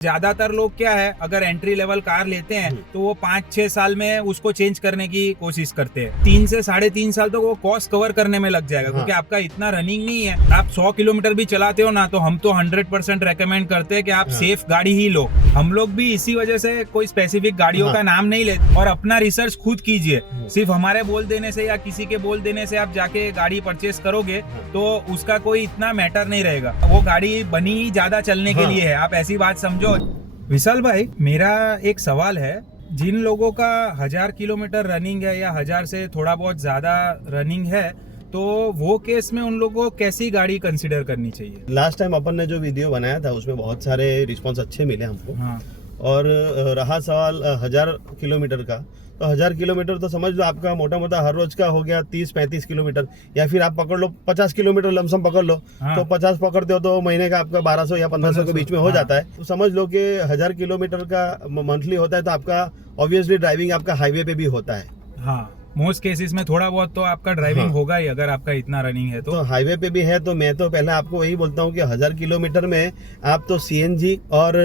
ज्यादातर लोग क्या है, अगर एंट्री लेवल कार लेते हैं तो वो 5-6 साल में उसको चेंज करने की कोशिश करते हैं। 3 से 3.5 साल तक वो कॉस्ट कवर करने में लग जाएगा, क्योंकि आपका इतना रनिंग नहीं है। आप 100 किलोमीटर भी चलाते हो ना, तो हम तो 100% रेकमेंड करते हैं कि आप सेफ गाड़ी ही लो। हम लोग भी इसी वजह से कोई स्पेसिफिक गाड़ियों का नाम नहीं लेते और अपना रिसर्च खुद कीजिए। सिर्फ हमारे बोल देने से या किसी के बोल देने से आप जाके गाड़ी परचेस करोगे तो उसका कोई इतना मैटर नहीं रहेगा। वो गाड़ी बनी ही ज्यादा चलने के लिए है, आप ऐसी बात समझो। विशाल भाई, मेरा एक सवाल है, जिन लोगों का 1000 किलोमीटर रनिंग है या 1000 से थोड़ा बहुत ज्यादा रनिंग है, तो वो केस में उन लोगों को कैसी गाड़ी कंसीडर करनी चाहिए? लास्ट टाइम अपन ने जो वीडियो बनाया था उसमें बहुत सारे रिस्पांस अच्छे मिले हमको। और रहा सवाल 1000 किलोमीटर का, तो 1000 किलोमीटर तो समझ लो आपका मोटा मोटा हर रोज का हो गया 30-35 किलोमीटर, या फिर आप पकड़ लो 50 किलोमीटर लमसम पकड़ लो। तो 50 पकड़ते हो तो महीने का आपका 1200 या 1500 के बीच में हो जाता है। तो समझ लो कि 1000 किलोमीटर का मंथली होता है, तो आपका ऑब्वियसली ड्राइविंग आपका हाईवे पे भी होता है। हाँ, मोस्ट केसेस में थोड़ा बहुत तो आपका ड्राइविंग होगा ही, अगर आपका इतना रनिंग है तो हाईवे पे भी है। तो मैं तो पहले आपको वही बोलता हूँ कि 1000 किलोमीटर में आप तो सीएनजी और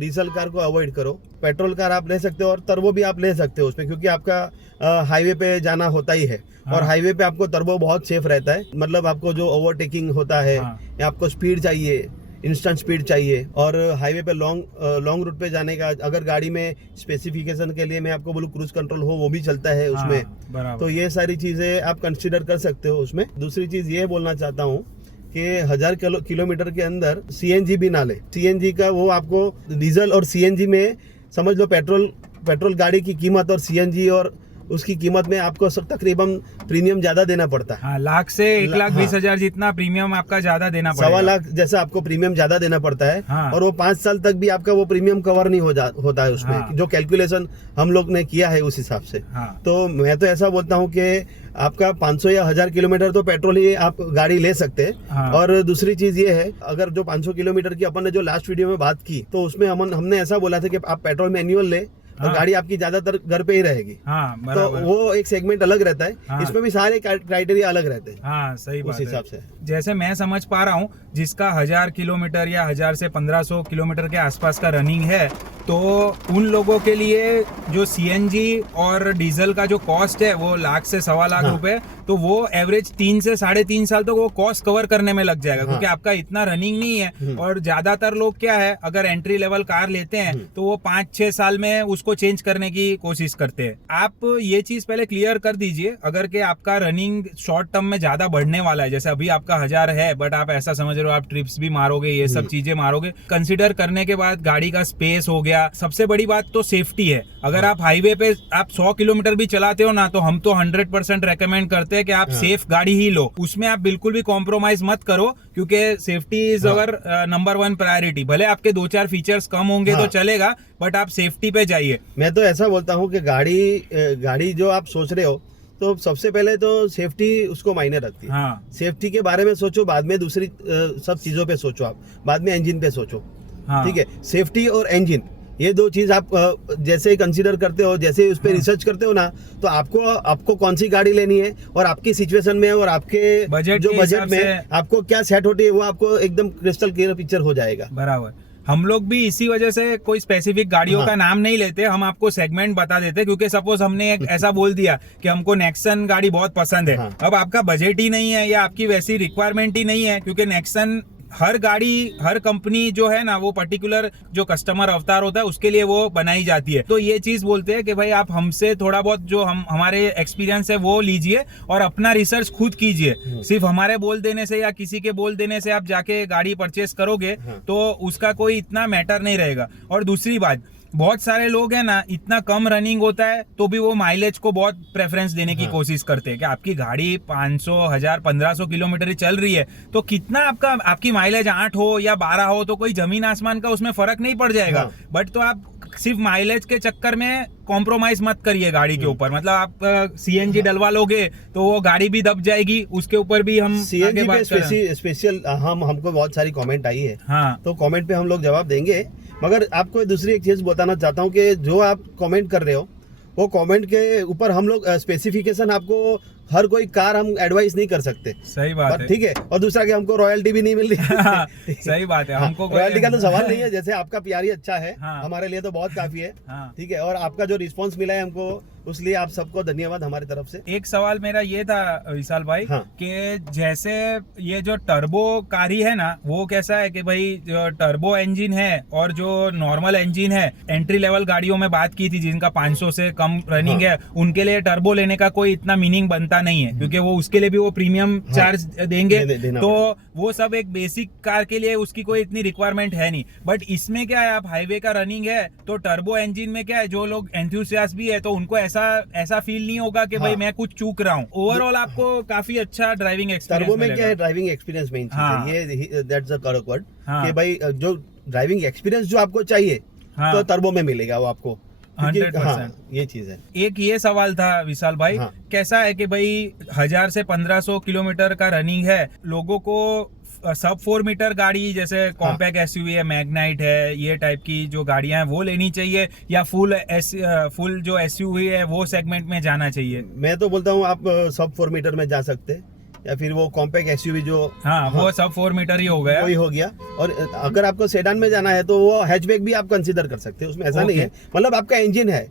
डीजल कार को अवॉइड करो। पेट्रोल कार आप ले सकते हो और टर्बो भी आप ले सकते हो उसमें, क्योंकि आपका हाईवे पे जाना होता ही है। और हाईवे पे आपको टर्बो बहुत सेफ रहता है, मतलब आपको जो ओवरटेकिंग होता है या आपको स्पीड चाहिए, इंस्टेंट स्पीड चाहिए। और हाईवे पे लॉन्ग रूट पे जाने का, अगर गाड़ी में स्पेसिफिकेशन के लिए मैं आपको बोलूँ क्रूज कंट्रोल हो, वो भी चलता है उसमें। तो ये सारी चीजें आप कंसीडर कर सकते हो उसमें। दूसरी चीज ये बोलना चाहता हूँ कि 1000 किलोमीटर के अंदर सीएनजी भी ना ले। सीएनजी का वो आपको डीजल और सीएनजी में समझ लो पेट्रोल गाड़ी की कीमत और सीएनजी और उसकी कीमत में आपको तकरीबन प्रीमियम ज्यादा देना पड़ता है। हाँ, लाख से 1,20,000 जितना प्रीमियम आपका ज्यादा देना पड़ेगा। 1.25 लाख जैसा आपको प्रीमियम ज्यादा देना पड़ता है। और वो 5 साल तक भी आपका वो प्रीमियम कवर नहीं होता है उसमें। जो कैलकुलेशन हम लोग ने किया है उस हिसाब से। तो मैं तो ऐसा बोलता हूँ कि आपका 500 या 1000 किलोमीटर तो पेट्रोल ही आप गाड़ी ले सकते हैं। और दूसरी चीज ये है, अगर जो 500 किलोमीटर की अपन ने जो लास्ट वीडियो में बात की, तो उसमें हमने ऐसा बोला था कि आप पेट्रोल मैन्युअल ले और गाड़ी आपकी ज्यादातर घर पे ही रहेगी। तो वो एक सेगमेंट अलग रहता है। इसमें भी सारे क्राइटेरिया अलग रहते हैं। हाँ, सही बात उस हिसाब से। जैसे मैं समझ पा रहा हूँ, जिसका 1000 किलोमीटर या 1000 से 1500 किलोमीटर के आसपास का रनिंग है, तो उन लोगों के लिए जो सीएनजी और डीजल का जो कॉस्ट है वो लाख से 1.25 लाख रुपए, तो वो एवरेज 3 से 3.5 साल तक वो कॉस्ट कवर करने में लग जाएगा, क्योंकि आपका इतना रनिंग नहीं है। और ज्यादातर लोग क्या है, अगर एंट्री लेवल कार लेते हैं तो वो 5-6 साल में उसको चेंज करने की कोशिश करते हैं। आप ये चीज पहले क्लियर कर दीजिए, अगर के आपका रनिंग शॉर्ट टर्म में ज्यादा बढ़ने वाला है, जैसे अभी आपका 1000 है बट आप ऐसा समझ रहे हो आप ट्रिप्स भी मारोगे, ये सब चीजें मारोगे, कंसिडर करने के बाद गाड़ी का स्पेस हो गया। सबसे बड़ी बात तो सेफ्टी है। अगर आप हाईवे पे आप 100 किलोमीटर भी चलाते हो ना, तो हम तो 100% रेकमेंड करते हैं कि आप सेफ गाड़ी ही लो। उसमें आप बिल्कुल भी कॉम्प्रोमाइज मत करो, क्योंकि safety is our number 1 priority. भले आपके 2-4 फीचर्स कम होंगे तो चलेगा, बट आप सेफ्टी पे जाइए। मैं तो ऐसा बोलता हूँ कि गाड़ी जो आप सोच रहे हो, तो सबसे पहले तो सेफ्टी उसको मायने रखती है। सेफ्टी के बारे में सोचो, बाद में दूसरी सब चीजों पे सोचो, आप बाद में इंजन पे सोचो। ठीक है, सेफ्टी और इंजन, ये दो चीज आप जैसे कंसीडर करते हो, जैसे उस पर रिसर्च करते हो ना, तो आपको कौन सी गाड़ी लेनी है और आपकी सिचुएशन में और आपके बजट में आपको क्या सेट होती है, वो आपको एकदम क्रिस्टल क्लियर पिक्चर हो जाएगा। बराबर। हम लोग भी इसी वजह से कोई स्पेसिफिक गाड़ियों का नाम नहीं लेते, हम आपको सेगमेंट बता देते, क्योंकि सपोज हमने एक ऐसा बोल दिया कि हमको नेक्सन गाड़ी बहुत पसंद है। अब आपका बजट ही नहीं है या आपकी वैसी रिक्वायरमेंट ही नहीं है, क्योंकि नेक्सन हर कंपनी जो है ना, वो पर्टिकुलर जो कस्टमर अवतार होता है उसके लिए वो बनाई जाती है। तो ये चीज बोलते हैं कि भाई आप हमसे थोड़ा बहुत जो हमारे एक्सपीरियंस है वो लीजिए और अपना रिसर्च खुद कीजिए। सिर्फ हमारे बोल देने से या किसी के बोल देने से आप जाके गाड़ी परचेस करोगे तो उसका कोई इतना मैटर नहीं रहेगा। और दूसरी बात, बहुत सारे लोग हैं ना, इतना कम रनिंग होता है तो भी वो माइलेज को बहुत प्रेफरेंस देने की कोशिश करते हैं कि आपकी गाड़ी 500, 1000, 1500 किलोमीटर ही चल रही है, तो कितना आपकी माइलेज 8 हो या 12 हो तो कोई जमीन आसमान का उसमें फर्क नहीं पड़ जाएगा। बट तो आप सिर्फ माइलेज के चक्कर में कॉम्प्रोमाइज मत करिए गाड़ी के ऊपर। मतलब आप सीएनजी डलवा लोगे तो वो गाड़ी भी दब जाएगी, उसके ऊपर भी हम सीएनजी पे स्पेशल हमको बहुत सारी कमेंट आई है। तो कमेंट पे हम लोग जवाब देंगे, मगर आपको दूसरी एक चीज बताना चाहता हूँ कि जो आप कमेंट कर रहे हो, वो कमेंट के ऊपर हम लोग स्पेसिफिकेशन आपको हर कोई कार हम एडवाइस नहीं कर सकते। सही बात है। ठीक है, और दूसरा कि हमको रॉयल्टी भी नहीं मिल रही है। सही बात है। हमको रॉयल्टी का तो सवाल नहीं है, जैसे आपका प्यार ही अच्छा है, हाँ। हमारे लिए तो बहुत काफी है। हाँ। ठीक है, और आपका जो रिस्पांस मिला है हमको, उसलिए आप सबको धन्यवाद हमारी तरफ से। एक सवाल मेरा ये था विशाल भाई, हाँ। कि जैसे ये जो टर्बो कारी है ना, वो कैसा है कि भाई जो टर्बो इंजन है और जो नॉर्मल इंजन है, एंट्री लेवल गाड़ियों में बात की थी जिनका 500 से कम रनिंग है, उनके लिए टर्बो लेने का कोई इतना मीनिंग बनता नहीं है, क्योंकि वो उसके लिए भी वो प्रीमियम चार्ज देंगे। तो वो सब एक बेसिक कार के लिए उसकी कोई इतनी रिक्वायरमेंट है नहीं। बट इसमें क्या है, आप हाईवे का रनिंग है तो टर्बो इंजन में क्या है, जो लोग एंथुसियास्ट भी है तो उनको ऐसा फील नहीं होगा कि भाई मैं कुछ चूक रहा हूँ। ओवरऑल आपको काफी अच्छा ड्राइविंग एक्सपीरियंस टर्बो में क्या है, ड्राइविंग एक्सपीरियंस मेन चीज है, ये दैट्स द करेक्ट वर्ड, कि भाई जो ड्राइविंग एक्सपीरियंस जो आपको चाहिए तो टर्बो में मिलेगा वो आपको 100%। ये चीज है। एक ये सवाल था विशाल भाई, कैसा है कि भाई 1000 से 1500 किलोमीटर का रनिंग है, लोगों को सब 4 मीटर गाड़ी जैसे कॉम्पैक्ट एसयूवी है, मैग्नाइट है, ये टाइप की जो गाड़ियां हैं वो लेनी चाहिए, या फुल जो एसयूवी है वो सेगमेंट में जाना चाहिए? मैं तो बोलता हूँ आप सब 4 मीटर में जा सकते हैं, या फिर वो कॉम्पैक्ट एसयूवी जो वो सब 4 मीटर ही हो गया, वही हो गया। और अगर आपको सेडान में जाना है तो वो हैचबैक भी आप कंसीडर कर सकते हैं, उसमें ऐसा नहीं है। मतलब आपका इंजन है,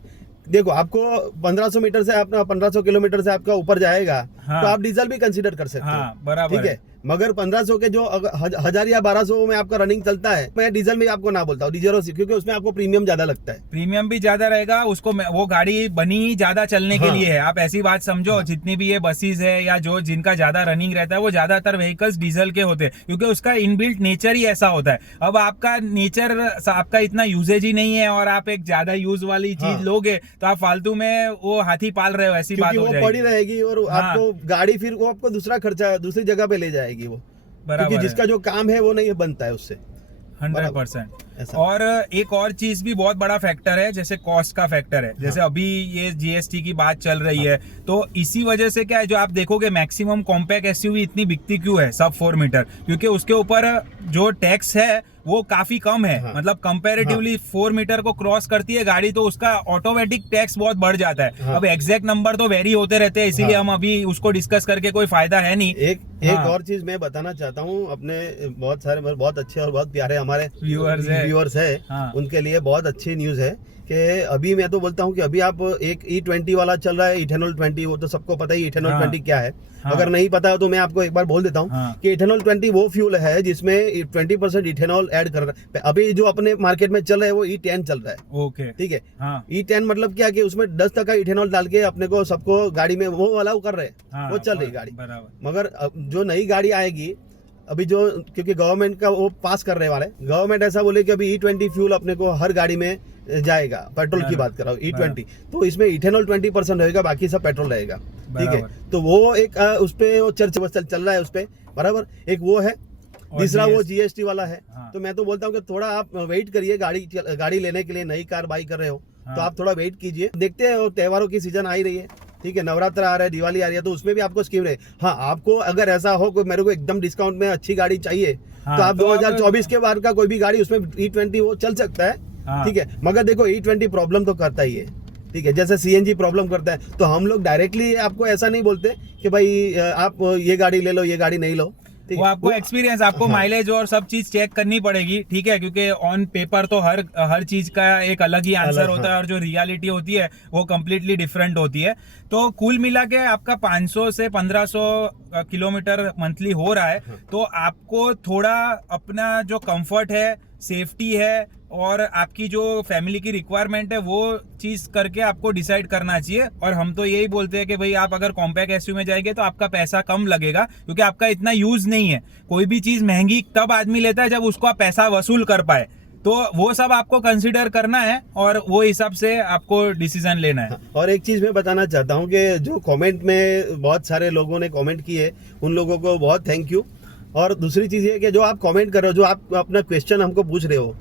देखो आपको 1500 मीटर से अपना 1500 किलोमीटर से आपका ऊपर जाएगा, तो आप डीजल भी कंसीडर कर सकते हैं। बराबर, ठीक है। मगर 1500 के जो 1000 या 1200 में आपका रनिंग चलता है, मैं डीजल में आपको ना बोलता हूँ, डीजल, क्योंकि उसमें आपको प्रीमियम ज्यादा लगता है। प्रीमियम भी ज्यादा रहेगा, उसको वो गाड़ी बनी ही ज्यादा चलने के लिए है। आप ऐसी बात समझो, जितनी भी ये बसेस है या जो जिनका ज्यादा रनिंग रहता है, वो ज्यादातर व्हीकल्स डीजल के होते हैं, क्योंकि उसका इनबिल्ट नेचर ही ऐसा होता है। अब आपका नेचर, आपका इतना यूजेज ही नहीं है और आप एक ज्यादा यूज वाली चीज लोगे तो आप फालतू में वो हाथी पाल रहे हो, ऐसी बात हो जाएगी। वो पड़ी रहेगी और आपको गाड़ी फिर वो आपको दूसरा खर्चा दूसरी जगह पे ले जाएगी वो, क्योंकि जिसका जो काम है वो नहीं बनता है उससे। 100%। और एक और चीज भी बहुत बड़ा फैक्टर है, जैसे कॉस्ट का फैक्टर है। जैसे अभी ये जीएसटी की बात चल रही है, तो इसी वजह से क्या है, जो आप देखोगे मैक्सिमम कॉम्पैक्ट एसयूवी इतनी बिकती क्यों है सब 4 मीटर, क्योंकि उसके ऊपर जो टैक्स है वो काफी कम है। मतलब कंपैरेटिवली 4 मीटर को क्रॉस करती है गाड़ी तो उसका ऑटोमेटिक टैक्स बहुत बढ़ जाता है। अब एग्जैक्ट नंबर तो वेरी होते रहते हैं, इसीलिए हम अभी उसको डिस्कस करके कोई फायदा है नहीं। एक और चीज मैं बताना चाहता हूँ, अपने बहुत सारे बहुत अच्छे और बहुत प्यारे हमारे व्यूअर्स है, उनके लिए बहुत अच्छी न्यूज है कि अभी मैं तो बोलता हूँ कि अभी आप एक E20 वाला चल रहा है, इथेनॉल 20, वो तो सबको पता ही इथेनॉल 20 क्या है। अगर नहीं पता है तो मैं आपको एक बार बोल देता हूँ कि इथेनॉल 20 वो फ्यूल है जिसमें 20% इथेनॉल ऐड कर रहा है। अभी जो अपने मार्केट में चल रहा है वो E10 चल रहा है। ओके, ठीक है। E10 मतलब क्या कि उसमें 10% इथेनॉल डाल के अपने को सबको गाड़ी में वो अलाउ कर रहे हैं, वो चल रही गाड़ी। मगर जो नई गाड़ी आएगी अभी जो, क्योंकि गवर्नमेंट का वो पास कर रहे वाले, गवर्नमेंट ऐसा बोले कि अभी E20 फ्यूल अपने को हर गाड़ी में जाएगा। पेट्रोल की बात कर रहा हूँ, E20, तो इसमें इथेनॉल 20% रहेगा, बाकी सब पेट्रोल रहेगा। ठीक है, तो वो एक उस पे वो चर्चा चल रहा है उस पे, बराबर। एक वो है, दूसरा वो जीएसटी वाला है। तो मैं तो बोलता हूँ कि थोड़ा आप वेट करिए, गाड़ी लेने के लिए नई कार बाई कर रहे हो तो आप थोड़ा वेट कीजिए, देखते हैं। त्योहारों की सीजन आ ही रही है, ठीक है, नवरात्र आ रहा है, दिवाली आ रही है, तो उसमें भी आपको स्कीम रहे। हाँ, आपको अगर ऐसा हो कि मेरे को एकदम डिस्काउंट में अच्छी गाड़ी चाहिए, तो आप 2024 के बाद का कोई भी गाड़ी उसमें E20 वो चल सकता है। ठीक है, मगर देखो E20 प्रॉब्लम तो करता ही है, ठीक है, जैसे CNG प्रॉब्लम करता है। तो हम लोग डायरेक्टली आपको ऐसा नहीं बोलते कि भाई आप ये गाड़ी ले लो, ये गाड़ी नहीं लो। वो आपको एक्सपीरियंस, आपको माइलेज और सब चीज चेक करनी पड़ेगी, ठीक है, क्योंकि ऑन पेपर तो हर चीज का एक अलग ही आंसर होता है, और जो रियलिटी होती है वो कम्प्लीटली डिफरेंट होती है। तो कुल मिला के आपका 500 से 1500 किलोमीटर मंथली हो रहा है, तो आपको थोड़ा अपना जो कंफर्ट है, सेफ्टी है और आपकी जो फैमिली की रिक्वायरमेंट है वो चीज करके आपको डिसाइड करना चाहिए। और हम तो यही बोलते हैं कि भाई आप अगर कॉम्पैक्ट एसयूवी में जाएंगे तो आपका पैसा कम लगेगा, क्योंकि आपका इतना यूज नहीं है। कोई भी चीज महंगी तब आदमी लेता है जब उसको आप पैसा वसूल कर पाए, तो वो सब आपको कंसीडर करना है और वो हिसाब से आपको डिसीजन लेना है। और एक चीज मैं बताना चाहता हूँ कि जो कमेंट में बहुत सारे लोगों ने कमेंट किए, उन लोगों को बहुत थैंक यू। और दूसरी चीज ये कि जो आप कमेंट कर रहे हो, जो आप अपना क्वेश्चन हमको पूछ रहे हो,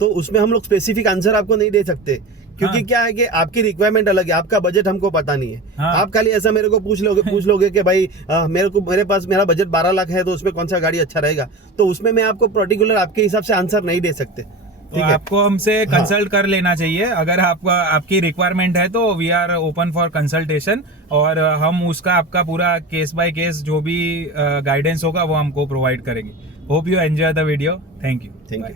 तो उसमें हम लोग स्पेसिफिक आंसर आपको नहीं दे सकते, क्योंकि क्या है कि आपकी रिक्वायरमेंट अलग है, आपका बजट हमको पता नहीं है। आप खाली ऐसा मेरे को पूछ लोगे कि भाई मेरे पास मेरा बजट 12 लाख है, तो उसमें कौन सा गाड़ी अच्छा रहेगा, तो उसमें मैं आपको पर्टिकुलर आपके हिसाब से आंसर नहीं दे सकते। तो ठीक है। आपको हमसे हाँ। कंसल्ट कर लेना चाहिए, अगर आपकी रिक्वायरमेंट है तो we are open for consultation, और हम उसका आपका पूरा केस बाय केस जो भी गाइडेंस होगा वो हमको प्रोवाइड करेंगे। Hope you enjoy the video. Thank you. Thank you.